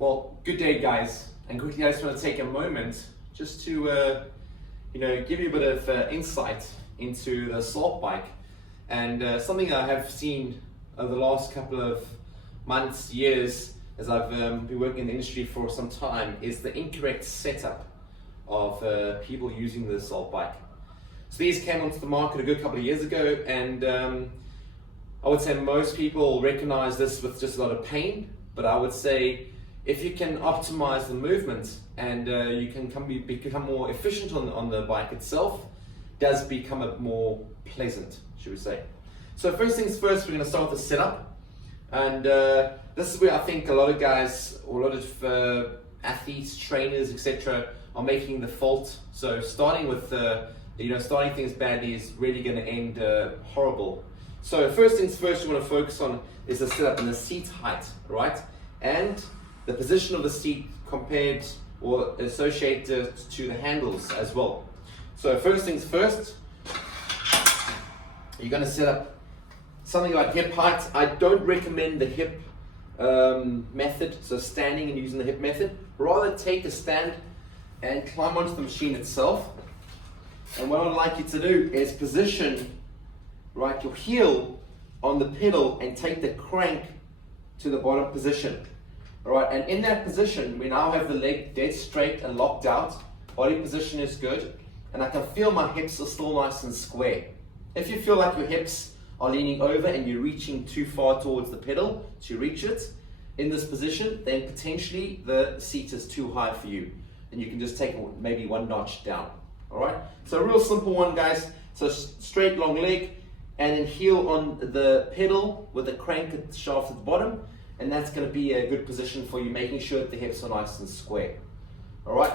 Well, good day, guys. And quickly, I just want to take a moment just to, give you a bit of insight into the assault bike. And something I have seen over the last couple of months, years, as I've been working in the industry for some time, is the incorrect setup of people using the assault bike. So these came onto the market a good couple of years ago, and I would say most people recognize this with just a lot of pain, but I would say if you can optimize the movement and you can become more efficient on the bike itself, it does become a more pleasant, should we say. So first things first, we're going to start with the setup, and this is where I think a lot of guys, or a lot of athletes, trainers, etc., are making the fault. So starting with starting things badly is really going to end horrible. So first things first, you want to focus on is the setup and the seat height, right? And the position of the seat compared or associated to the handles as well. So first things first, you're going to set up something like hip height. I don't recommend the hip method, so standing and using the hip method. Rather take a stand and climb onto the machine itself. And what I'd like you to do is position your heel on the pedal and take the crank to the bottom position. Alright, and in that position, we now have the leg dead straight and locked out. Body position is good, and I can feel my hips are still nice and square. If you feel like your hips are leaning over and you're reaching too far towards the pedal to reach it in this position, then potentially the seat is too high for you, and you can just take maybe one notch down. Alright, so a real simple one, guys. So straight long leg, and then heel on the pedal with the crank shaft at the bottom, and that's going to be a good position for you, making sure that the hips are nice and square. Alright,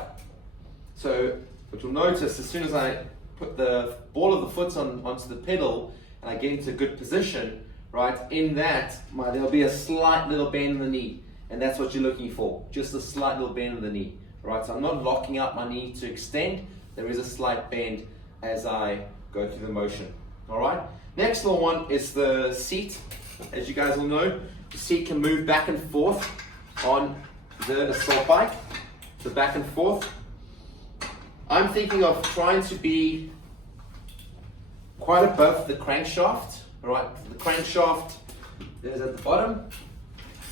so what you'll notice, as soon as I put the ball of the foot onto the pedal and I get into a good position, right, in that there'll be a slight little bend in the knee, and that's what you're looking for, just a slight little bend in the knee. Alright, so I'm not locking out my knee to extend, there is a slight bend as I go through the motion. Alright, next little one is the seat. As you guys will know, the seat can move back and forth on the assault bike, so back and forth. I'm thinking of trying to be quite above the crankshaft. Alright, the crankshaft is at the bottom.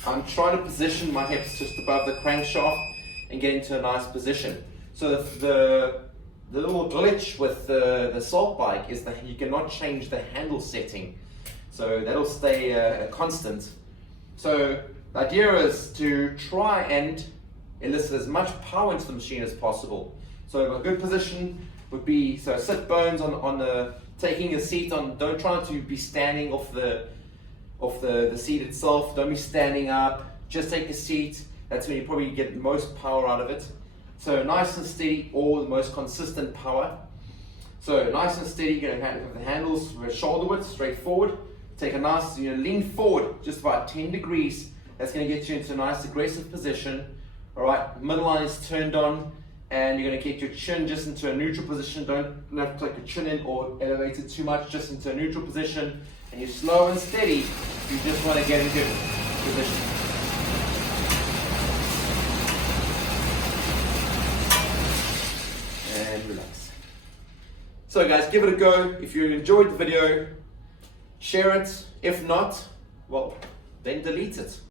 I'm trying to position my hips just above the crankshaft and get into a nice position. So the little glitch with the assault bike is that you cannot change the handle setting. So that'll stay a constant. So the idea is to try and elicit as much power into the machine as possible. So a good position would be, so sit bones on the, taking a seat on, don't try to be standing off the seat itself, don't be standing up, just take a seat. That's when you probably get the most power out of it. So nice and steady, or the most consistent power. So nice and steady, you're going to have the handles shoulder width, straight forward. Take a nice, lean forward just about 10 degrees. That's going to get you into a nice aggressive position. Alright, midline is turned on, and you're going to get your chin just into a neutral position. Don't have to take your chin in or elevate it too much, just into a neutral position. And you're slow and steady, you just want to get into position. And relax. So guys, give it a go. If you enjoyed the video, share it. If not, well, then delete it.